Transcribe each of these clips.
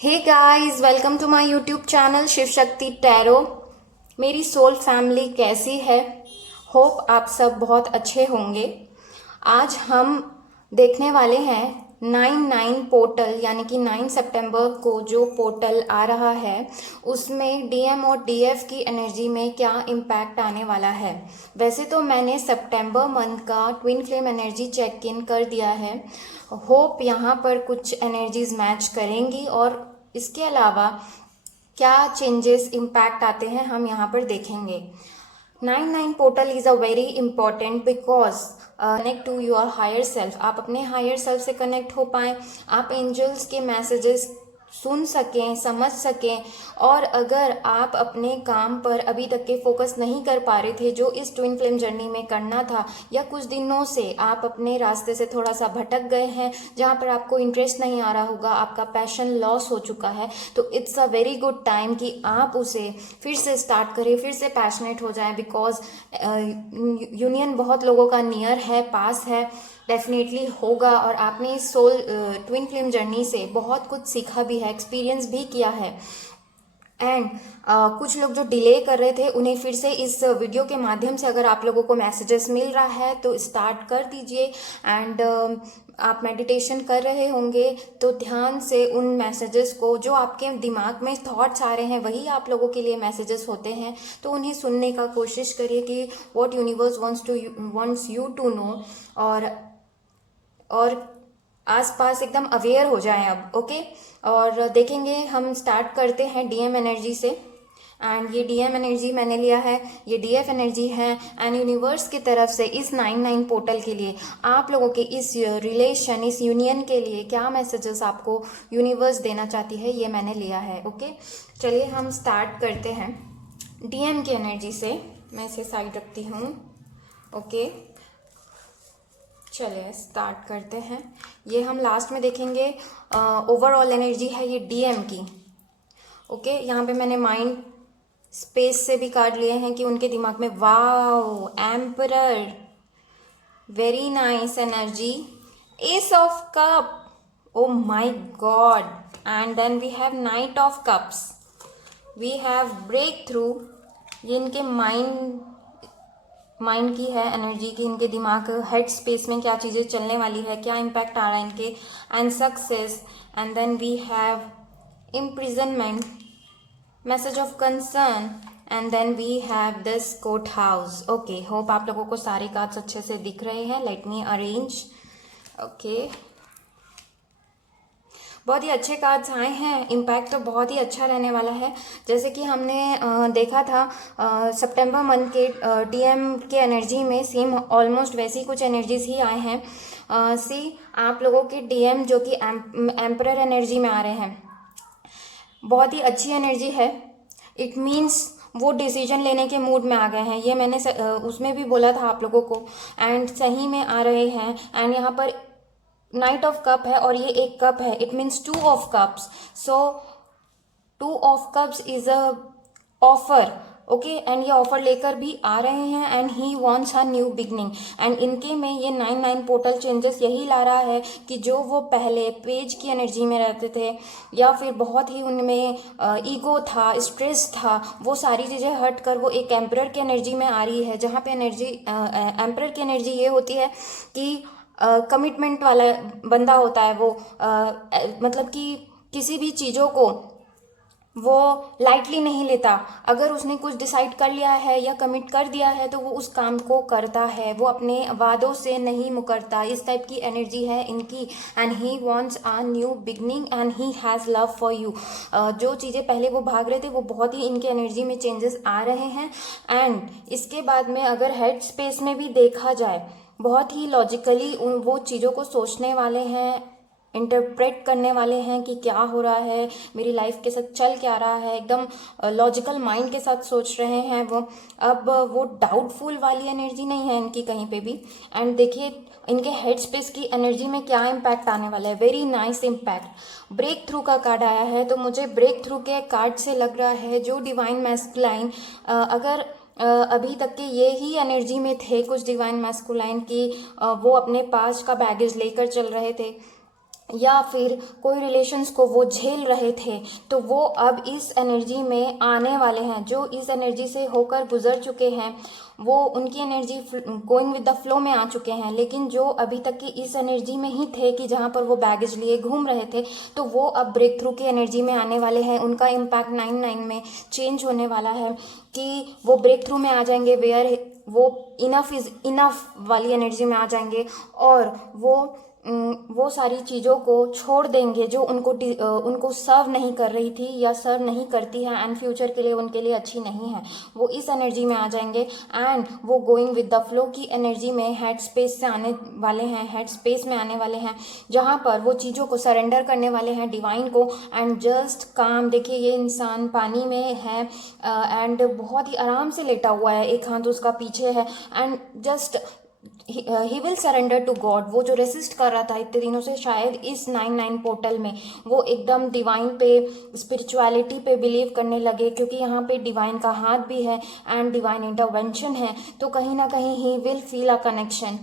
Hey guys, welcome to my YouTube channel Shiv Shakti tarot. मेरी soul family कैसी है? Hope आप सब बहुत अच्छे होंगे। आज हम देखने वाले हैं 9/9 पोर्टल, यानी कि 9 सितंबर को जो पोर्टल आ रहा है उसमें डीएम और डीएफ की एनर्जी में क्या इम्पैक्ट आने वाला है। वैसे तो मैंने सितंबर मंथ का twin flame energy check in कर दिया है। होप यहाँ पर कुछ एनर्जीज मैच करेंगी और इसके अलावा क्या चेंजेस इम्पैक्ट आते हैं हम यहाँ पर देखेंगे। 9/9 portal is a very important because connect to your higher self. आप अपने हायर सेल्फ से कनेक्ट हो पाएँ, आप एंजल्स के मैसेजेस सुन सकें, समझ सकें। और अगर आप अपने काम पर अभी तक के फोकस नहीं कर पा रहे थे जो इस ट्विन फ्लेम जर्नी में करना था, या कुछ दिनों से आप अपने रास्ते से थोड़ा सा भटक गए हैं, जहाँ पर आपको इंटरेस्ट नहीं आ रहा होगा, आपका पैशन लॉस हो चुका है, तो it's a very good time कि आप उसे फिर से स्टार्ट करें, फिर से पैशनेट हो जाएं। बिकॉज यूनियन बहुत लोगों का नियर है, पास है, डेफिनेटली होगा। और आपने इस सोल ट्विन फ्लेम जर्नी से बहुत कुछ सीखा भी है, एक्सपीरियंस भी किया है। एंड कुछ लोग जो डिले कर रहे थे उन्हें फिर से इस वीडियो के माध्यम से अगर आप लोगों को मैसेजेस मिल रहा है तो स्टार्ट कर दीजिए। एंड आप मेडिटेशन कर रहे होंगे तो ध्यान से उन मैसेजेस को, जो आपके दिमाग में थॉट्स आ रहे हैं वही आप लोगों के लिए मैसेजेस होते हैं, तो उन्हें सुनने का कोशिश करिए कि what universe wants you to know. और आसपास एकदम अवेयर हो जाएं अब। ओके, और देखेंगे, हम स्टार्ट करते हैं डीएम एनर्जी से। एंड ये डीएम एनर्जी मैंने लिया है, ये डीएफ एनर्जी है। एंड यूनिवर्स की तरफ से इस 9/9 पोर्टल के लिए आप लोगों के इस रिलेशन, इस यूनियन के लिए क्या मैसेजेस आपको यूनिवर्स देना चाहती है, ये मैंने लिया है। ओके, चलिए हम स्टार्ट करते हैं डीएम की एनर्जी से। मैं इसे साइड रखती हूँ। ओके, चलिए स्टार्ट करते हैं। ये हम लास्ट में देखेंगे। ओवरऑल एनर्जी है ये डीएम की। ओके, यहाँ पे मैंने माइंड स्पेस से भी कार्ड लिए हैं कि उनके दिमाग में wow, emperor, very nice energy, ace of cup, oh my god. And then we have knight of cups, we have breakthrough. ये इनके माइंड की है एनर्जी की, इनके दिमाग हेड स्पेस में क्या चीज़ें चलने वाली है, क्या इम्पैक्ट आ रहा है इनके। And success. And then we have imprisonment, message of concern. And then we have this court house. Okay, hope आप लोगों को सारे कार्ड्स अच्छे से दिख रहे हैं। Late me arrange. ओके, बहुत ही अच्छे कार्ड्स आए हैं। इम्पैक्ट तो बहुत ही अच्छा रहने वाला है। जैसे कि हमने देखा था सितंबर मंथ के डीएम के एनर्जी में, सेम ऑलमोस्ट वैसी कुछ एनर्जीज ही आए हैं। सी, आप लोगों के डीएम जो कि एम्परर एनर्जी में आ रहे हैं, बहुत ही अच्छी एनर्जी है। इट मीन्स वो डिसीजन लेने के मूड में आ गए हैं। ये मैंने उसमें भी बोला था आप लोगों को, एंड सही में आ रहे हैं। एंड यहाँ पर नाइट ऑफ कप है और ये एक कप है, it means 2 of cups. So 2 of cups is a offer. Okay, and ये ऑफर लेकर भी आ रहे हैं। And he wants a new beginning. And इनके में ये 9/9 पोर्टल चेंजेस यही ला रहा है कि जो वो पहले पेज की एनर्जी में रहते थे, या फिर बहुत ही उनमें ईगो था, स्ट्रेस था, वो सारी चीज़ें हट कर वो एक एम्परर की एनर्जी में आ रही है, जहाँ पे एनर्जी एम्परर की एनर्जी ये होती है कि कमिटमेंट वाला बंदा होता है वो। मतलब कि किसी भी चीज़ों को वो लाइटली नहीं लेता। अगर उसने कुछ डिसाइड कर लिया है या कमिट कर दिया है तो वो उस काम को करता है, वो अपने वादों से नहीं मुकरता। इस टाइप की एनर्जी है इनकी। And he wants a new beginning and he has love for you. जो चीज़ें पहले वो भाग रहे थे वो बहुत ही इनकी एनर्जी में चेंजेस आ रहे हैं। एंड इसके बाद में अगर हेड स्पेस में भी देखा जाए, बहुत ही लॉजिकली वो चीज़ों को सोचने वाले हैं, इंटरप्रेट करने वाले हैं कि क्या हो रहा है, मेरी लाइफ के साथ चल क्या रहा है। एकदम लॉजिकल माइंड के साथ सोच रहे हैं वो। अब वो डाउटफुल वाली एनर्जी नहीं है इनकी कहीं पे भी। एंड देखिए इनके हेड स्पेस की एनर्जी में क्या इम्पैक्ट आने वाला है, very nice impact. Breakthrough का कार्ड आया है, तो मुझे ब्रेक थ्रू के कार्ड से लग रहा है जो डिवाइन मैस्कुलाइन, अगर अभी तक के ये ही एनर्जी में थे कुछ डिवाइन मैस्कुलाइन की, वो अपने पास का बैगेज लेकर चल रहे थे, या फिर कोई रिलेशंस को वो झेल रहे थे, तो वो अब इस एनर्जी में आने वाले हैं। जो इस एनर्जी से होकर गुजर चुके हैं वो उनकी energy going with the flow में आ चुके हैं। लेकिन जो अभी तक की इस एनर्जी में ही थे कि जहाँ पर वो बैगेज लिए घूम रहे थे, तो वो अब ब्रेक थ्रू की एनर्जी में आने वाले हैं। उनका इम्पैक्ट 9/9 में चेंज होने वाला है कि वो ब्रेक थ्रू में आ जाएंगे, वेयर वो इनफ इज़ इनफ वाली एनर्जी में आ जाएंगे, और वो सारी चीज़ों को छोड़ देंगे जो उनको सर्व नहीं कर रही थी या सर्व नहीं करती है एंड फ्यूचर के लिए उनके लिए अच्छी नहीं है। वो इस एनर्जी में आ जाएंगे एंड वो गोइंग विद द फ्लो की एनर्जी में हेड स्पेस से आने वाले हैं, हेड स्पेस में आने वाले हैं, जहाँ पर वो चीज़ों को सरेंडर करने वाले हैं डिवाइन को एंड जस्ट काम। देखिए ये इंसान पानी में है एंड बहुत ही आराम से लेटा हुआ है, एक हाथ उसका पीछे है and just he will surrender to god. वो जो रेसिस्ट कर रहा था इतने दिनों से, शायद इस 9/9 पोर्टल में वो एकदम डिवाइन पे, स्पिरिचुअलिटी पे बिलीव करने लगे, क्योंकि यहाँ पे डिवाइन का हाथ भी है एंड डिवाइन इंटरवेंशन है। तो कहीं ना कहीं he will feel a connection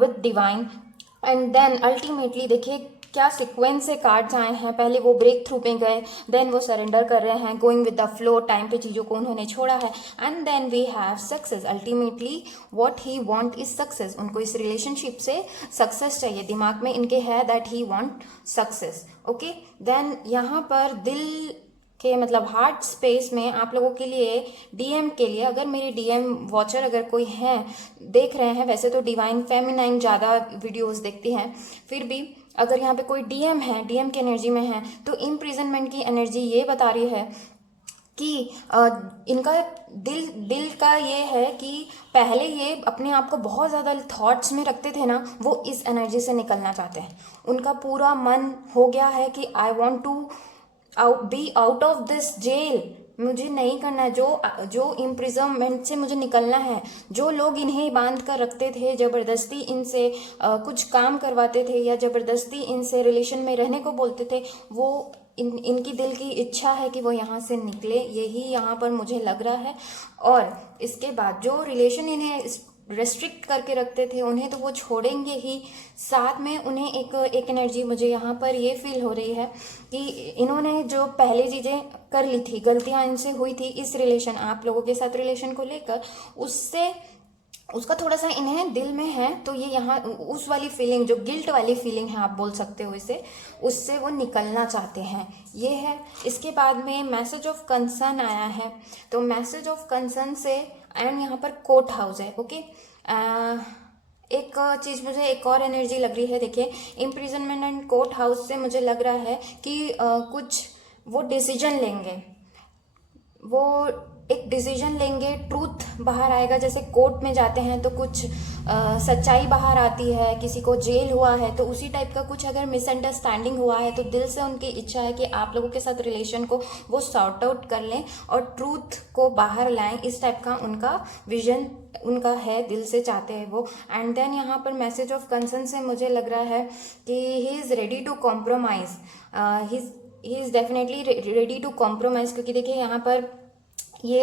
with divine and then ultimately देखिए क्या सीक्वेंस से कार्ड्स आए हैं। पहले वो ब्रेक थ्रू पे गए, देन वो सरेंडर कर रहे हैं, going with the flow, time पे चीज़ों को उन्होंने छोड़ा है, and then we have success. Ultimately what he want is success. उनको इस रिलेशनशिप से सक्सेस चाहिए, दिमाग में इनके है that he want success. Okay, then यहाँ पर दिल के मतलब हार्ट स्पेस में आप लोगों के लिए, डीएम के लिए, अगर मेरे डीएम वॉचर अगर कोई है देख रहे हैं, वैसे तो डिवाइन फेमिनाइन ज़्यादा वीडियोस देखती हैं, फिर भी अगर यहाँ पे कोई डीएम है, डीएम की एनर्जी में है, तो इम्प्रिजनमेंट की एनर्जी ये बता रही है कि इनका दिल का ये है कि पहले ये अपने आप को बहुत ज़्यादा थॉट्स में रखते थे ना, वो इस एनर्जी से निकलना चाहते हैं। उनका पूरा मन हो गया है कि I want to be out of this jail, मुझे नहीं करना है, जो इम्प्रिजनमेंट से मुझे निकलना है। जो लोग इन्हें बांध कर रखते थे, ज़बरदस्ती इनसे कुछ काम करवाते थे या ज़बरदस्ती इनसे रिलेशन में रहने को बोलते थे, वो इनकी दिल की इच्छा है कि वो यहाँ से निकले, यही यहाँ पर मुझे लग रहा है। और इसके बाद जो रिलेशन इन्हें रेस्ट्रिक्ट करके रखते थे, उन्हें तो वो छोड़ेंगे ही, साथ में उन्हें एक एनर्जी मुझे यहाँ पर ये फील हो रही है कि इन्होंने जो पहले चीज़ें कर ली थी, गलतियाँ इनसे हुई थी इस रिलेशन, आप लोगों के साथ रिलेशन को लेकर, उसका थोड़ा सा इन्हें दिल में है। तो ये यहाँ उस वाली फीलिंग, जो गिल्ट वाली फीलिंग है आप बोल सकते हो इसे, उससे वो निकलना चाहते हैं, ये है। इसके बाद में मैसेज ऑफ कंसर्न आया है, तो मैसेज ऑफ कंसर्न से एंड यहाँ पर कोर्ट हाउस है। ओके, एक चीज़ मुझे एक और एनर्जी लग रही है, देखिए इम्प्रिजनमेंट एंड कोर्ट हाउस से मुझे लग रहा है कि कुछ वो डिसीजन लेंगे, वो एक डिसीजन लेंगे, ट्रूथ बाहर आएगा। जैसे कोर्ट में जाते हैं तो कुछ सच्चाई बाहर आती है, किसी को जेल हुआ है, तो उसी टाइप का कुछ अगर मिसअंडरस्टैंडिंग हुआ है, तो दिल से उनकी इच्छा है कि आप लोगों के साथ रिलेशन को वो सॉर्ट आउट कर लें और ट्रूथ को बाहर लाएं। इस टाइप का उनका विजन उनका है, दिल से चाहते हैं वो। एंड देन यहाँ पर मैसेज ऑफ कंसर्न से मुझे लग रहा है कि he is ready to compromise, he is definitely ready to compromise, क्योंकि देखिए यहाँ पर ये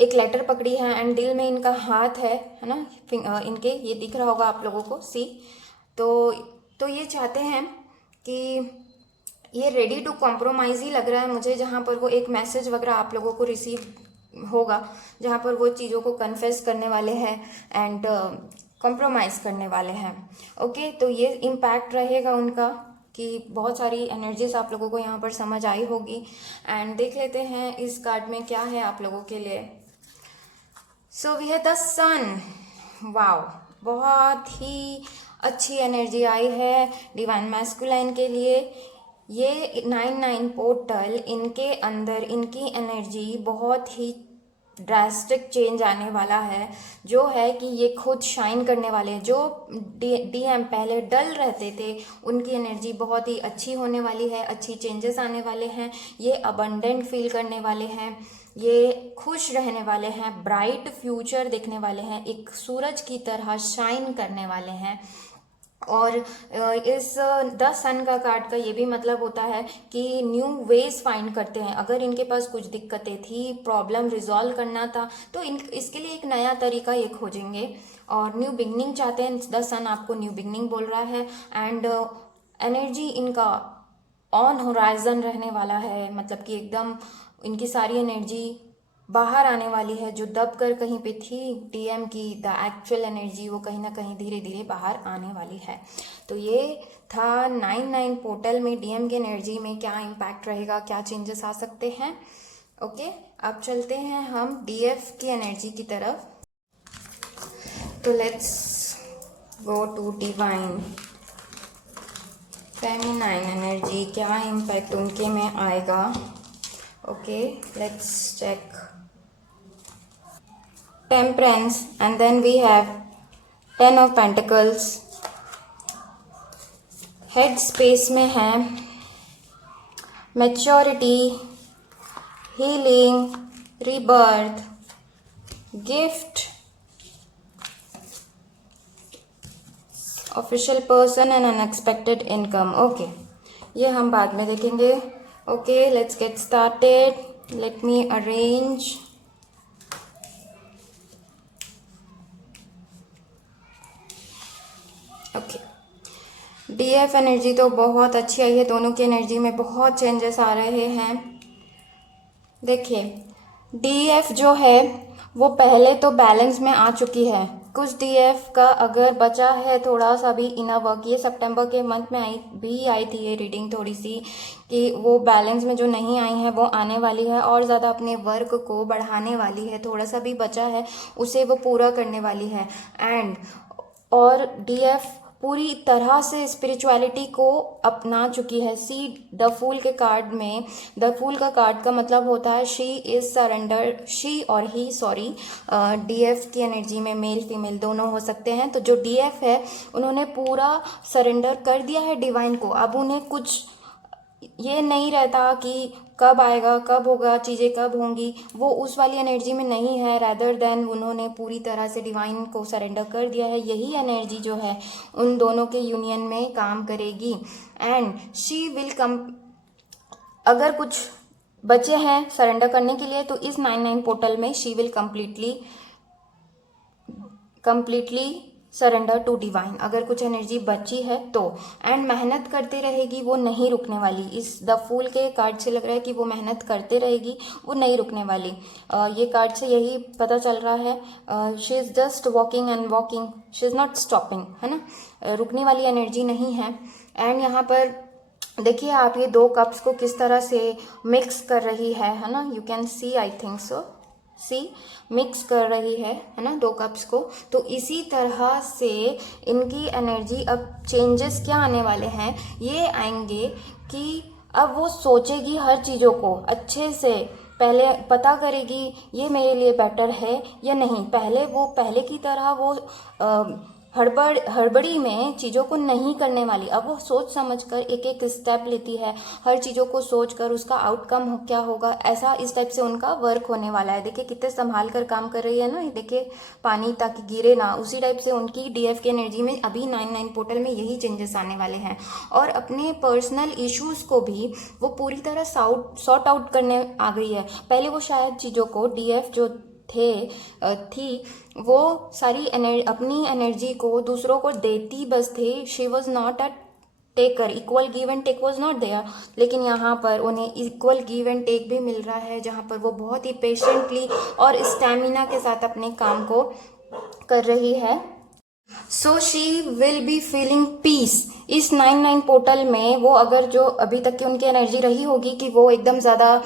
एक लेटर पकड़ी है एंड दिल में इनका हाथ है ना, इनके ये दिख रहा होगा आप लोगों को, सी। तो ये चाहते हैं कि ये रेडी टू कॉम्प्रोमाइज़ ही लग रहा है मुझे, जहाँ पर वो एक मैसेज वगैरह आप लोगों को रिसीव होगा, जहाँ पर वो चीज़ों को कन्फेस करने वाले हैं एंड कॉम्प्रोमाइज़ करने वाले हैं। ओके, तो ये इम्पैक्ट रहेगा उनका कि बहुत सारी एनर्जीज आप लोगों को यहाँ पर समझ आई होगी। एंड देख लेते हैं इस कार्ड में क्या है आप लोगों के लिए। सो वी है द सन, वाओ, बहुत ही अच्छी एनर्जी आई है डिवाइन मैस्कुलाइन के लिए। ये 9/9 पोर्टल, इनके अंदर इनकी एनर्जी बहुत ही ड्रास्टिक चेंज आने वाला है, जो है कि ये खुद शाइन करने वाले हैं। जो डीएम पहले डल रहते थे, उनकी एनर्जी बहुत ही अच्छी होने वाली है, अच्छी चेंजेस आने वाले हैं, ये अबंडेंट फील करने वाले हैं, ये खुश रहने वाले हैं, ब्राइट फ्यूचर देखने वाले हैं, एक सूरज की तरह शाइन करने वाले हैं। और इस द सन का कार्ड का ये भी मतलब होता है कि न्यू वेज फाइंड करते हैं। अगर इनके पास कुछ दिक्कतें थी, प्रॉब्लम रिजॉल्व करना था, तो इसके लिए एक नया तरीका ये खोजेंगे और न्यू बिगनिंग चाहते हैं। द सन आपको न्यू बिगनिंग बोल रहा है एंड एनर्जी इनका ऑन होराइजन रहने वाला है, मतलब कि एकदम इनकी सारी एनर्जी बाहर आने वाली है। जो दब कर कहीं पे थी डीएम की द एक्चुअल एनर्जी, वो कहीं ना कहीं धीरे धीरे बाहर आने वाली है। तो ये था 9-9 पोर्टल में डीएम की एनर्जी में क्या इम्पैक्ट रहेगा, क्या चेंजेस आ सकते हैं। ओके, अब चलते हैं हम डीएफ की एनर्जी की तरफ। तो let's go to divine feminine energy, क्या इम्पैक्ट उनके में आएगा। Okay, let's check temperance and then we have 10 of pentacles. Head space में है maturity, healing, rebirth, gift, official person and unexpected income. Okay, ये हम बाद में देखेंगे। Okay, let's get started. Let me arrange. Okay, DF energy तो बहुत अच्छी आई है, दोनों की एनर्जी में बहुत चेंजेस आ रहे हैं। देखिए, डीएफ जो है वो पहले तो बैलेंस में आ चुकी है। कुछ डीएफ का अगर बचा है थोड़ा सा भी इनर वर्क, ये सितंबर के मंथ में आई थी ये रीडिंग थोड़ी सी, कि वो बैलेंस में जो नहीं आई है वो आने वाली है और ज़्यादा अपने वर्क को बढ़ाने वाली है। थोड़ा सा भी बचा है उसे वो पूरा करने वाली है। एंड और डीएफ पूरी तरह से स्पिरिचुअलिटी को अपना चुकी है। सी द फूल के कार्ड में, द फूल का कार्ड का मतलब होता है शी इज सरेंडर, शी और ही, सॉरी, डीएफ की एनर्जी में मेल फीमेल दोनों हो सकते हैं। तो जो डीएफ है उन्होंने पूरा सरेंडर कर दिया है डिवाइन को। अब उन्हें कुछ ये नहीं रहता कि कब आएगा, कब होगा, चीज़ें कब होंगी, वो उस वाली एनर्जी में नहीं है। रैदर देन उन्होंने पूरी तरह से डिवाइन को सरेंडर कर दिया है। यही एनर्जी जो है उन दोनों के यूनियन में काम करेगी। एंड शी विल कम, अगर कुछ बचे हैं सरेंडर करने के लिए तो इस 9-9 पोर्टल में she will completely surrender to divine. अगर कुछ एनर्जी बची है तो, एंड मेहनत करते रहेगी, वो नहीं रुकने वाली। इस द फूल के कार्ड से लग रहा है कि वो मेहनत करते रहेगी, वो नहीं रुकने वाली। ये कार्ड से यही पता चल रहा है। She is just walking and walking, she is not stopping, है ना। रुकने वाली एनर्जी नहीं है। एंड यहाँ पर देखिए आप ये 2 कप्स को किस तरह से मिक्स कर रही है ना। You can see, I think so, she mix कर रही है ना 2 कप्स को। तो इसी तरह से इनकी एनर्जी, अब चेंजेस क्या आने वाले हैं, ये आएंगे कि अब वो सोचेगी हर चीज़ों को अच्छे से, पहले पता करेगी ये मेरे लिए बेटर है या नहीं। पहले वो पहले की तरह वो हड़बड़ी में चीज़ों को नहीं करने वाली। अब वो सोच समझ कर एक एक स्टेप लेती है, हर चीज़ों को सोच कर उसका आउटकम क्या होगा, ऐसा इस टाइप से उनका वर्क होने वाला है। देखिए कितने संभाल कर काम कर रही है ना, देखिए पानी ताकि गिरे ना, उसी टाइप से उनकी डीएफ की एनर्जी में अभी 9-9 पोर्टल में यही चेंजेस आने वाले हैं। और अपने पर्सनल इश्यूज़ को भी वो पूरी तरह सॉर्ट आउट करने आ गई है। पहले वो शायद चीज़ों को डीएफ जो थी वो सारी अपनी एनर्जी को दूसरों को देती बस थी। She was not a taker, equal give and take was not there. लेकिन यहाँ पर उन्हें इक्वल गिव एंड टेक भी मिल रहा है, जहाँ पर वो बहुत ही पेशेंटली और स्टैमिना के साथ अपने काम को कर रही है। So she will be feeling piece. इस 9-9 पोर्टल में वो अगर जो अभी तक की उनकी एनर्जी रही होगी कि वो एकदम ज़्यादा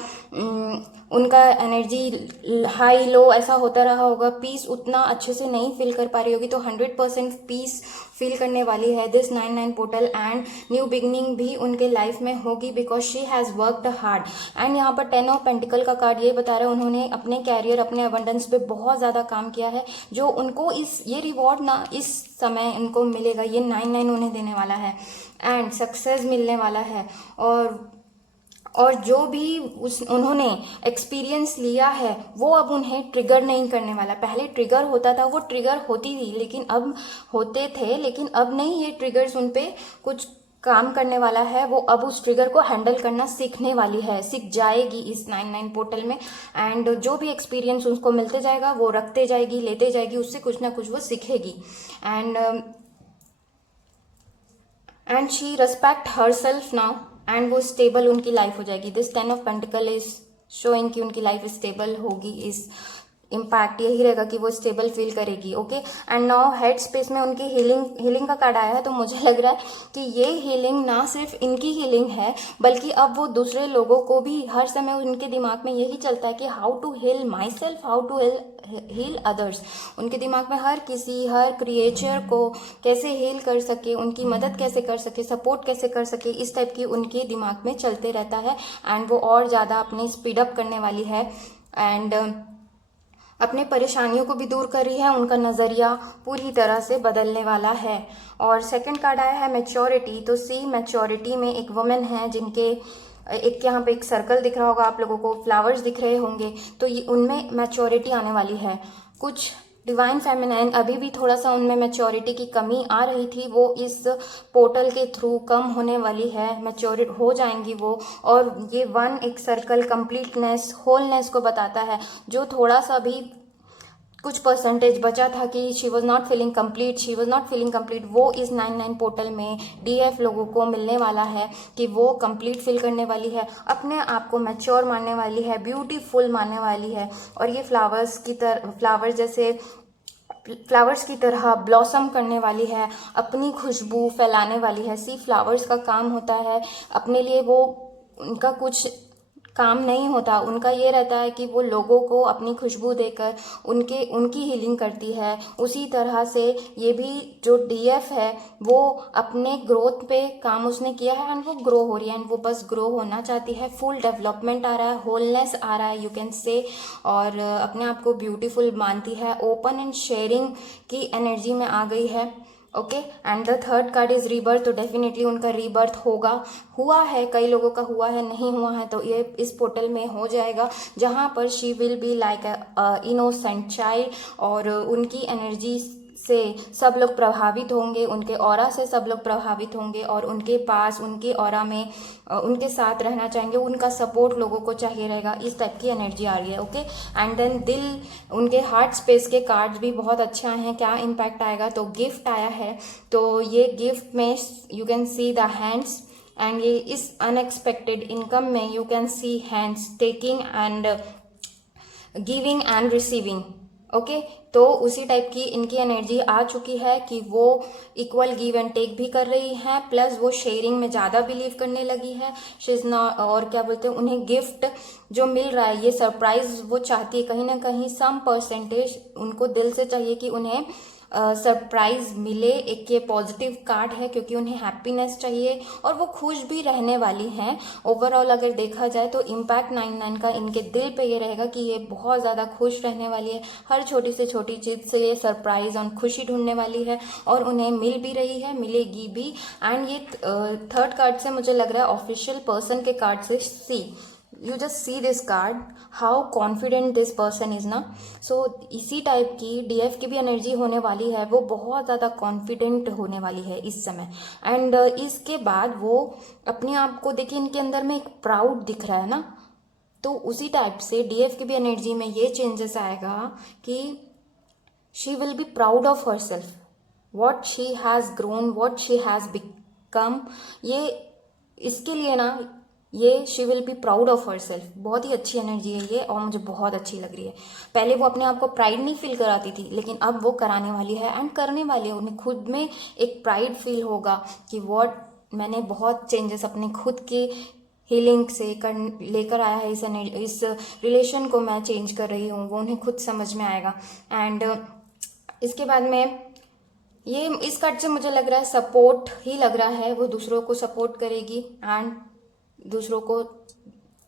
उनका एनर्जी हाई लो ऐसा होता रहा होगा, पीस उतना अच्छे से नहीं फील कर पा रही होगी, तो 100% पीस फील करने वाली है this 9-9 portal. And new beginning भी उनके लाइफ में होगी because she has worked hard. And यहाँ पर 10 ऑफ पेंटिकल का कार्ड ये बता रहा है उन्होंने अपने कैरियर, अपने अबंडेंस पे बहुत ज़्यादा काम किया है, जो उनको ये रिवॉर्ड ना इस समय उनको मिलेगा, ये 9-9 उन्हें देने वाला है। एंड सक्सेस मिलने वाला है। और जो भी उन्होंने एक्सपीरियंस लिया है वो अब उन्हें ट्रिगर नहीं करने वाला। पहले ट्रिगर होता था, वो ट्रिगर होती थी लेकिन अब होते थे, लेकिन अब नहीं, ये ट्रिगर्स उन पे कुछ काम करने वाला है। वो अब उस ट्रिगर को हैंडल करना सीखने वाली है, सीख जाएगी इस 9-9 पोर्टल में। एंड जो भी एक्सपीरियंस उसको मिलते जाएगा वो रखते जाएगी, लेते जाएगी, उससे कुछ ना कुछ वो सीखेगी। And and she respect herself now, and वो स्टेबल उनकी लाइफ हो जाएगी। This 10 of pentacle is showing कि उनकी लाइफ स्टेबल होगी। इस इम्पैक्ट यही रहेगा कि वो स्टेबल फील करेगी। Okay, and now head space में उनकी हीलिंग का कार्ड आया है। तो मुझे लग रहा है कि ये हीलिंग ना सिर्फ इनकी हीलिंग है, बल्कि अब वो दूसरे लोगों को भी, हर समय उनके दिमाग में यही चलता है कि how to heal myself, how to heal others. उनके दिमाग में हर किसी, हर क्रिएचर को कैसे हील कर सके, उनकी मदद कैसे कर सके, सपोर्ट कैसे कर सके, इस टाइप की उनके दिमाग में चलते रहता है। एंड वो और ज़्यादा अपनी स्पीड अप करने वाली है, एंड अपने परेशानियों को भी दूर कर रही है। उनका नज़रिया पूरी तरह से बदलने वाला है। और सेकंड कार्ड आया है मैच्योरिटी। तो सी मैच्योरिटी में एक वुमेन है जिनके एक यहाँ पे एक सर्कल दिख रहा होगा आप लोगों को, फ्लावर्स दिख रहे होंगे, तो ये उनमें मैच्योरिटी आने वाली है। कुछ डिवाइन फेमिनाइन, अभी भी थोड़ा सा उनमें मैच्योरिटी की कमी आ रही थी, वो इस पोर्टल के थ्रू कम होने वाली है, मैच्योरिट हो जाएंगी वो। और ये वन एक सर्कल कंप्लीटनेस, होलनेस को बताता है। जो थोड़ा सा भी कुछ परसेंटेज बचा था कि she was not feeling complete, वो इस 9/9 पोर्टल में डीएफ लोगों को मिलने वाला है कि वो कंप्लीट फील करने वाली है, अपने आप को मैच्योर मानने वाली है, ब्यूटीफुल मानने वाली है। और ये फ्लावर्स की तरह ब्लॉसम करने वाली है, अपनी खुशबू फैलाने वाली है। सी फ्लावर्स का काम होता है, अपने लिए वो, उनका कुछ काम नहीं होता, उनका ये रहता है कि वो लोगों को अपनी खुशबू देकर उनकी हीलिंग करती है। उसी तरह से ये भी जो डीएफ है वो अपने ग्रोथ पे काम उसने किया है, एंड वो ग्रो हो रही है, एंड वो बस ग्रो होना चाहती है। फुल डेवलपमेंट आ रहा है, होलनेस आ रहा है, यू कैन से। और अपने आप को ब्यूटीफुल मानती है, ओपन एंड शेयरिंग की एनर्जी में आ गई है। Okay, and the third card is rebirth. तो डेफिनेटली उनका रीबर्थ होगा, हुआ है, कई लोगों का हुआ है, नहीं हुआ है तो ये इस पोर्टल में हो जाएगा, जहाँ पर she will be like a innocent child. और उनकी एनर्जी से सब लोग प्रभावित होंगे, उनके ऑरा से सब लोग प्रभावित होंगे, और उनके पास, उनके ऑरा में उनके साथ रहना चाहेंगे, उनका सपोर्ट लोगों को चाहिए रहेगा। इस टाइप की एनर्जी आ रही है। ओके, एंड देन दिल, उनके हार्ट स्पेस के कार्ड्स भी बहुत अच्छे आए हैं। क्या इम्पैक्ट आएगा, तो गिफ्ट आया है। तो ये गिफ्ट में you can see the hands, and ये इस अनएक्सपेक्टेड इनकम में you can C hands taking and giving and receiving. Okay, तो उसी टाइप की इनकी एनर्जी आ चुकी है कि वो इक्वल गिव एंड टेक भी कर रही हैं, प्लस वो शेयरिंग में ज़्यादा बिलीव करने लगी है। शी इज़ नॉट, और क्या बोलते हैं, उन्हें गिफ्ट जो मिल रहा है, ये सरप्राइज वो चाहती है, कहीं ना कहीं सम परसेंटेज उनको दिल से चाहिए कि उन्हें सरप्राइज मिले। एक ये पॉजिटिव कार्ड है क्योंकि उन्हें हैप्पीनेस चाहिए, और वो खुश भी रहने वाली हैं। ओवरऑल अगर देखा जाए तो इम्पैक्ट 9/9 का इनके दिल पे ये रहेगा कि ये बहुत ज़्यादा खुश रहने वाली है, हर छोटी से छोटी चीज़ से ये सरप्राइज और खुशी ढूंढने वाली है, और उन्हें मिल भी रही है, मिलेगी भी। एंड ये थर्ड कार्ड से मुझे लग रहा है ऑफिशियल पर्सन के कार्ड से, see you just see this card, how confident this person is ना। सो इसी टाइप की डीएफ की भी एनर्जी होने वाली है, वो बहुत ज़्यादा कॉन्फिडेंट होने वाली है इस समय। एंड इसके बाद वो अपने आप को देखिए, इनके अंदर में एक प्राउड दिख रहा है ना, तो उसी टाइप से डीएफ की भी एनर्जी में ये चेंजेस आएगा कि she will be proud of her self, what she has grown, what she has become. ये इसके लिए ना, ये she will be proud of her self. बहुत ही अच्छी एनर्जी है ये, और मुझे बहुत अच्छी लग रही है। पहले वो अपने आप को प्राइड नहीं फील कराती थी, लेकिन अब वो कराने वाली है एंड करने वाली है। उन्हें खुद में एक प्राइड फील होगा कि वॉट, मैंने बहुत चेंजेस अपने खुद के हीलिंग से कर लेकर आया है, इस रिलेशन को मैं चेंज कर रही हूँ, वो उन्हें खुद समझ में आएगा। एंड इसके बाद में ये इस कार्ड से मुझे लग रहा है सपोर्ट ही लग रहा है, वो दूसरों को सपोर्ट करेगी एंड दूसरों को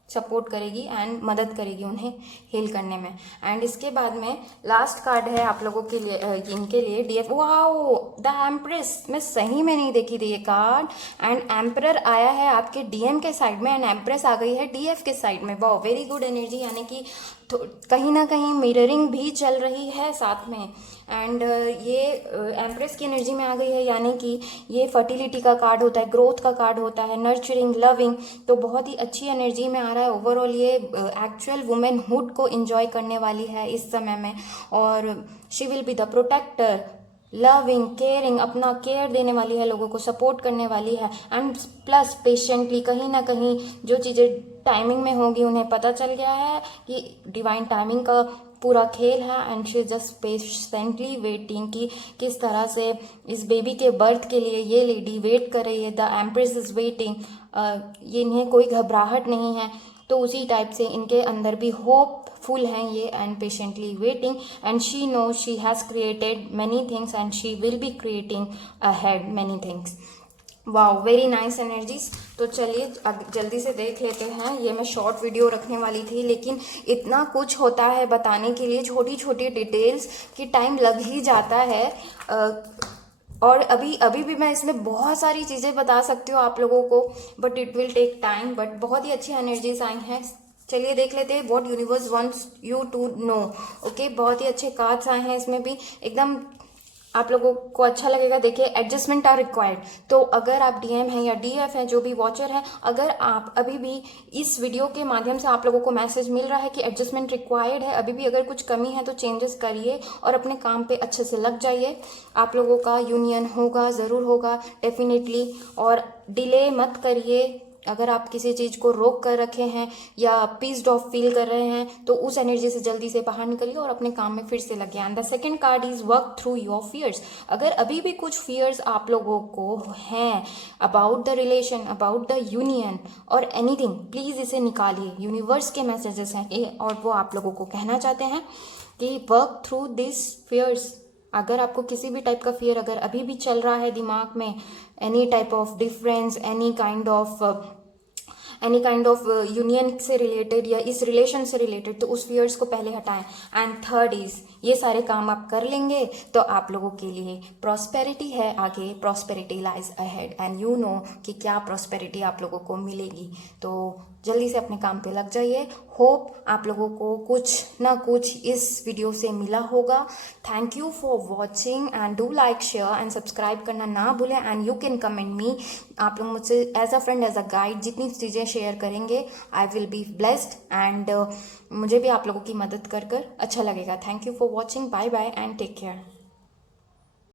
सपोर्ट करेगी एंड मदद करेगी उन्हें हील करने में। एंड इसके बाद में लास्ट कार्ड है आप लोगों के लिए, इनके लिए डीएफ। वाओ, द एम्प्रेस, मैं सही में नहीं देखी थी ये कार्ड, एंड एम्परर आया है आपके डीएम के साइड में, एंड एम्प्रेस आ गई है डीएफ के साइड में। वाओ, वेरी गुड एनर्जी, यानी कि कहीं ना कहीं मिररिंग भी चल रही है साथ में। एंड ये एम्प्रेस की एनर्जी में आ गई है, यानी कि ये फर्टिलिटी का कार्ड होता है, ग्रोथ का कार्ड होता है, नर्चरिंग, लविंग, तो बहुत ही अच्छी एनर्जी में आ रहा है। ओवरऑल ये एक्चुअल वुमेनहुड को एंजॉय करने वाली है इस समय में, और she will be the protector loving, caring, अपना केयर देने वाली है, लोगों को सपोर्ट करने वाली है, एंड प्लस पेशेंटली कहीं ना कहीं जो चीज़ें टाइमिंग में होगी उन्हें पता चल गया है कि डिवाइन टाइमिंग का पूरा खेल है, and she is just patiently waiting कि किस तरह से इस बेबी के बर्थ के लिए ये लेडी वेट कर रही है। द एम्प्रेस इज वेटिंग, ये इन्हें कोई घबराहट नहीं है, तो उसी टाइप से इनके अंदर भी होपफुल हैं ये and patiently waiting, and she know she has created many things and she will be creating ahead many things. Wow, very nice energies. तो चलिए जल्दी से देख लेते हैं। ये मैं शॉर्ट वीडियो रखने वाली थी, लेकिन इतना कुछ होता है बताने के लिए, छोटी छोटी डिटेल्स कि टाइम लग ही जाता है। और अभी भी मैं इसमें बहुत सारी चीज़ें बता सकती हूँ आप लोगों को, but it will take time. But बहुत ही अच्छी एनर्जीज आई हैं। चलिए देख लेते हैं what universe wants you to know. Okay, बहुत ही अच्छे कार्ड्स आए हैं इसमें भी, एकदम आप लोगों को अच्छा लगेगा। देखिए, एडजस्टमेंट आर रिक्वायर्ड। तो अगर आप डीएम हैं या डीएफ हैं, जो भी वॉचर है, अगर आप अभी भी इस वीडियो के माध्यम से आप लोगों को मैसेज मिल रहा है कि एडजस्टमेंट रिक्वायर्ड है, अभी भी अगर कुछ कमी है तो चेंजेस करिए और अपने काम पे अच्छे से लग जाइए। आप लोगों का यूनियन होगा, ज़रूर होगा डेफिनेटली, और डिले मत करिए। अगर आप किसी चीज़ को रोक कर रखे हैं या पीस्ड ऑफ फील कर रहे हैं, तो उस एनर्जी से जल्दी से बाहर निकलिए और अपने काम में फिर से लगे। And the second card is work through your fears. अगर अभी भी कुछ फियर्स आप लोगों को हैं about the relation, about the union और एनीथिंग, प्लीज़ इसे निकालिए। यूनिवर्स के मैसेजेस हैं ये, और वो आप लोगों को कहना चाहते हैं कि वर्क थ्रू दिस फियर्स। अगर आपको किसी भी टाइप का फियर अगर अभी भी चल रहा है दिमाग में, any type of difference, any kind of union से रिलेटेड या इस रिलेशन से रिलेटेड, तो उस फियर्स को पहले हटाएं। एंड थर्ड इज, ये सारे काम आप कर लेंगे तो आप लोगों के लिए प्रॉस्पेरिटी है आगे, prosperity lies ahead, and you know कि क्या प्रॉस्पेरिटी आप लोगों को मिलेगी। तो जल्दी से अपने काम पे लग जाइए। होप आप लोगों को कुछ ना कुछ इस वीडियो से मिला होगा। Thank you for watching and do like, share and subscribe करना ना भूलें। And you can comment me. आप लोग मुझसे as a friend, as a guide जितनी चीज़ें शेयर करेंगे, I will be blessed, and मुझे भी आप लोगों की मदद कर अच्छा लगेगा। Thank you for watching, bye bye and take care.